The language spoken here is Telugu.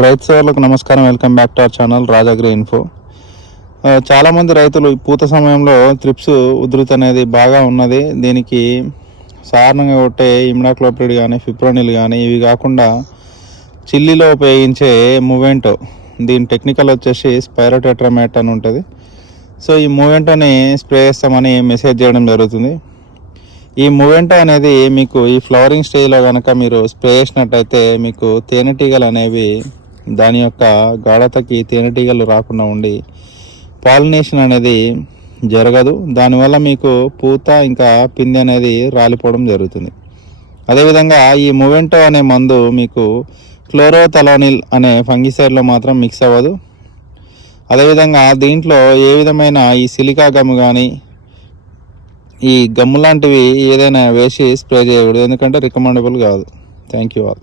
రైతు సోదరులకు నమస్కారం. Welcome back to our channel Rajagri info. చాలామంది రైతులు పూత సమయంలో త్రిప్స్ ఉధృతి అనేది బాగా ఉన్నది. దీనికి సాధారణంగా కొట్టే ఇమ్డాక్లోప్రిడ్ కానీ ఫిప్రోనిల్ కానీ ఇవి కాకుండా చిల్లీలో ఉపయోగించే మూవెంటో, దీని టెక్నికల్ వచ్చేసి స్పైరోటెట్రామేట్ అని ఉంటుంది. సో ఈ మూవెంటోని స్ప్రే చేస్తామని మెసేజ్ చేయడం జరుగుతుంది. ఈ మూవెంటో అనేది మీకు ఈ ఫ్లవరింగ్ స్టేజ్లో కనుక మీరు స్ప్రే చేసినట్టయితే మీకు తేనెటీగలు అనేవి దాని యొక్క గాఢతకి తేనెటీగలు రాకుండా ఉండి పాలినేషన్ అనేది జరగదు. దానివల్ల మీకు పూత ఇంకా పిండి అనేది రాలిపోవడం జరుగుతుంది. అదేవిధంగా ఈ మూవెంటో అనే మందు మీకు క్లోరోథలానిల్ అనే ఫంగిసైడ్లో మాత్రం మిక్స్ అవ్వదు. అదేవిధంగా దీంట్లో ఏ విధమైన ఈ సిలికా గమ్ కానీ ఈ గమ్ము లాంటివి ఏదైనా వేసి స్ప్రే చేయకూడదు, ఎందుకంటే రికమెండబుల్ కాదు. Thank you all.